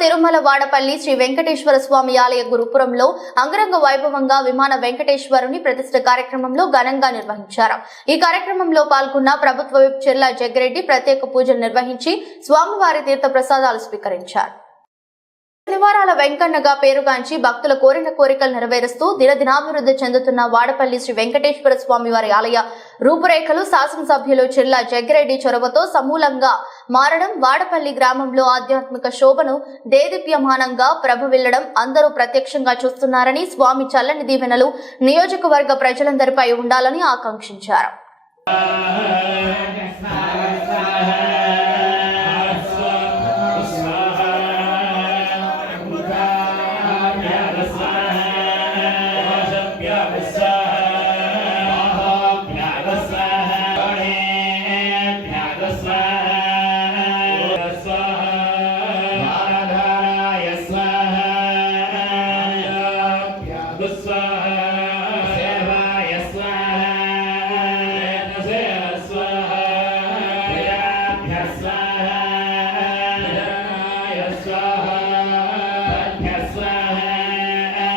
తిరుమల వాడపల్లి శ్రీ వెంకటేశ్వర స్వామి ఆలయ గురుపురంలో అంగరంగ వైభవంగా విమాన వెంకటేశ్వరుని ప్రతిష్ఠ కార్యక్రమంలో ఘనంగా నిర్వహించారు. ఈ కార్యక్రమంలో పాల్గొన్న ప్రభుత్వ విప్ చెల్లా జగ్గిరెడ్డి ప్రత్యేక పూజలు నిర్వహించి స్వామివారి తీర్థ ప్రసాదాలు స్వీకరించారు. శనివారాల వెంకన్నగా పేరుగాంచి భక్తుల కోరిన కోరికలు నెరవేరుస్తూ దినదినాభివృద్ధి చెందుతున్న వాడపల్లి శ్రీ వెంకటేశ్వర స్వామి వారి ఆలయ రూపురేఖలు శాసనసభ్యులు చెల్లా జగ్గిరెడ్డి చొరవతో సమూలంగా మారడం, వాడపల్లి గ్రామంలో ఆధ్యాత్మిక శోభను దేదీప్యమానంగా ప్రభవిల్లడం అందరూ ప్రత్యక్షంగా చూస్తున్నారని, స్వామి చల్లని దీవెనలు నియోజకవర్గ ప్రజలందరిపై ఉండాలని ఆకాంక్షించారు. Yes,